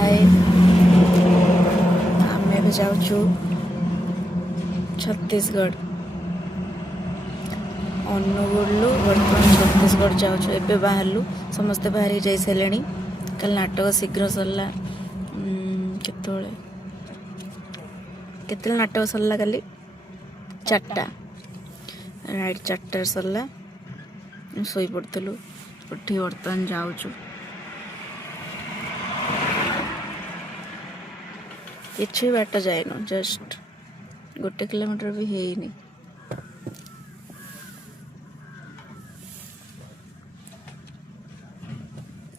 हाय आम भी जाऊँ छत्तीसगढ़ अनुगुलू बर्तमान छत्तीसगढ़ जाऊँ एबे बाहरलु समस्ते बाहर ही जाई सारे कल नाटक शीघ्र सरला केते नाटक सरला काली 4टा राइट 4टार सरला शोई पड़ू उठी बर्तमान जाऊँ किसी बाट जाएनु जस्ट 1 किलोमीटर भी है नहीं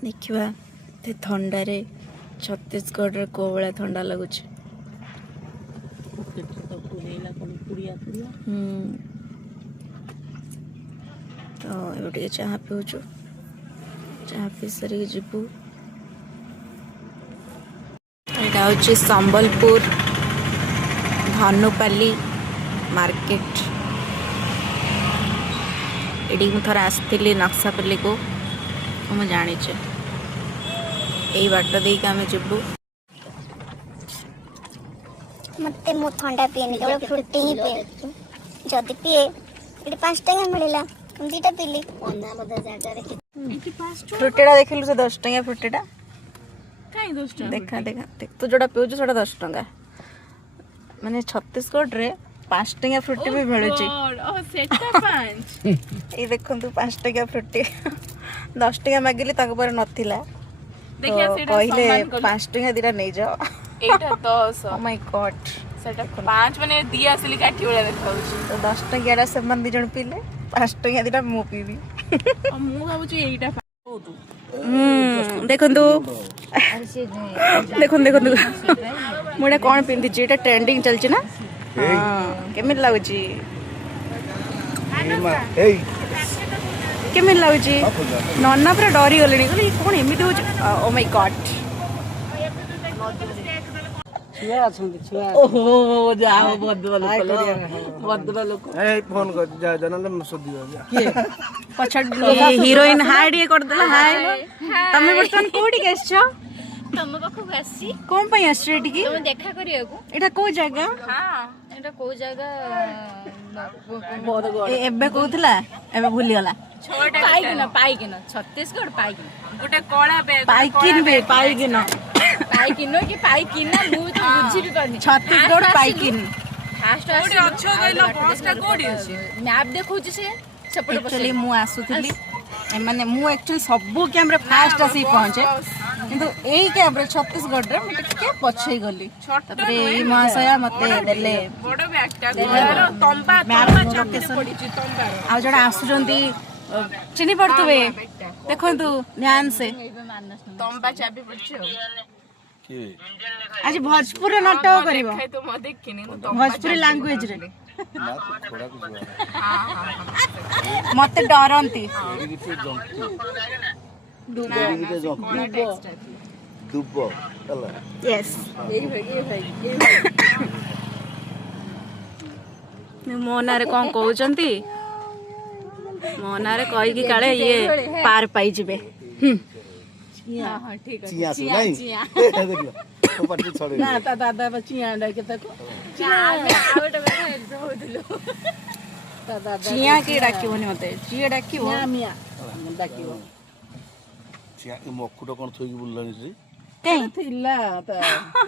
देखा थंडारे छत्तीसगढ़ को भाया थंडा लगुच तो ये चाह पीऊचु चाह पी सारे जीवु यहाँ हूँ संबलपुर धनुपाली मार्केट ये मुझे आसती नक्सापल्ली को मुझे जानी यही बाट देक आम जीवु मते मो ठंडा पिएनी केवल फ्रूटी ही पिए जदि पिए ये 5 टका मिलला हम 2टा पीली फ्रूटीटा देखिलु से 10 टका फ्रूटीटा कहीं 10 टका देखा देखा देख तू जोड़ा पिउछु सेटा 10 टका माने छत्तीसगढ़ रे 5 टका फ्रूटी भी मिलुची ओ सेटा 5 ए देखंतु 5 टका फ्रूटी 10 टका मागिली ताको पर नथिला देखिए सेटा पहिले 5 टका दिरा नै जाओ एटा 10 ओ माय गॉड सेटा 5 माने दिया असली काठी वाला देखाउची तो 10 टका रा संबंध जण पीले 5 टका दिरा मु पीबी मु भाबुची एटा देखंतु देखो देखो मुझे कौन पिंधि एटा ट्रेंडिंग चलछि ना हां केमित लागुची केमित लागुची नन्ना पूरा डरी गलेनी कहली कोन एमिति हो ओ माय गॉड छुआ अछंती छुआ ओहो जाओ बदला लोक ए फोन कर जा जनन सदी के पछड हीरोइन हाय डी कर देला हाय तमे बर्तन कोडी गेसछो तम पाखु आसी कोन पई आस्ट्रे टिकी तुम देखा करियाको एटा को जगह हां एटा को जगह एबे कहउतला एबे भूली गला पाइकिन छत्तीसगढ़ पाइकिन गोटे कळा बे पाइकिन कि पाइकिन मु तो बुझी भी पानी छत्तीसगढ़ पाइकिन फास्ट कोडी अच्छो गइलो बसटा कोडी अछि मैप देखौछि से सेपट एक्चुअली मु आसुथली माने मु एक्चुअली सबो कैमरा फास्ट आसी पहुंचे किंतु एई कैमरा छत्तीसगढ़ रे मते के पछई गली तबरे ई महाशया मते देले बडो बैगटा तंबा लोकेशन आ जणा आसुजंती चिनी पड़तुवे देखंतु ध्यान से तंबा चाबी पड़छि आज भोजपुर नाटक करिवो तो म देखिनी भोजपुरी लैंग्वेज रे मते डरंती दुब्बो यस मो नारे कौन कहउचंती मो नारे कहि कि काले ये पार पाई जिबे हां ठीक है चिया सु नहीं देखलो तो पट्टी छोड़े ना ता दादा बचिया डा के तको चिया में आउट बैठा जोदलो ता दादा चिया के डाकिवनी मते चिया डाकिवो मिया डाकिवो चिया मकुटा कोन थोई बुललानी से कहीं थिला ता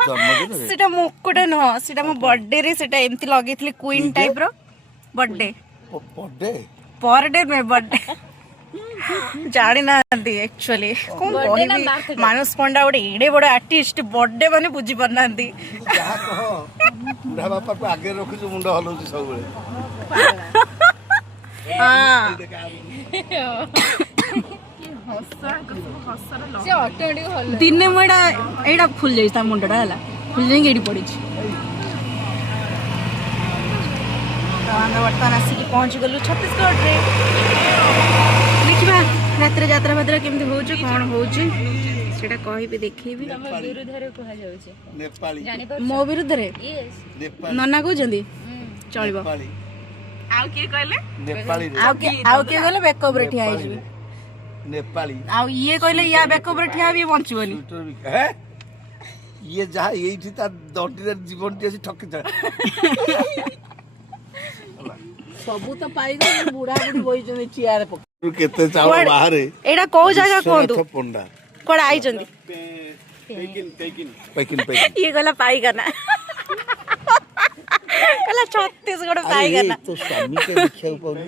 जन्मदिन रे सेटा मुकुटा न सेटा मो बर्थडे रे सेटा एमती लगेथली क्वीन टाइप रो बर्थडे पर डे में बर्थडे जानी ना एक्चुअली कौन कहबी मानस पंडा गोटे एडे बड़ आर्टिस्ट बर्थडे माने बुझी परना जा कह बुढ़ा बापा को आगे रखि जो मुंडा हलौची सब बेले हां से ऑटोमेटिक हल दिने मोडा एडा फुल जाइता मुंडा हला फुल जाई एडी पड़ी छी तो हम वर्तमान आसी पहुंच गलु छत्तीसगढ़ रे देखिबा रात्रि यात्रा भद्रा केमती होउछ कोन होउछ सेटा कहि भी देखिबी तम विरुद्ध रे कहा जाउ छै नेपाली जानि मो विरुद्ध रे यस नेपाली नन्ना कहउछंदी चलिबो नेपाली आउ के कहले नेपाली आउ के गले बैकअप रे ठिया आइबी नेपाली आउ ये कहले या बैकअप रे ठिया भी बंचबनी है ଇଏ ଯାହା ଏଇଠି ତା ଦଣ୍ଡିରେ ଜୀବନଟି ଅଛି ଠକିଥାଏ। ସବୁ ତ ପାଇଗଲେ ବୁଢା ବୁଢୀ ବଇଛନ୍ତି ଚିଆରେ ପକେଇ। କେତେ ଚାଉଳ ବାହାରେ। ଏଇଟା କୋଉ ଜାଗା କୁହନ୍ତୁ? ବିଶ୍ୱନାଥ ପଣ୍ଡା କୁଆଡେ ଆଇଛନ୍ତି? ଇଏ ଗଲା ପାଇଗାନା, କହିଲା ଛତିଶଗଡ଼ ପାଇଗାନା। ତୋ ସ୍ୱାମୀ ଦେଖିବାକୁ ପାଉନି।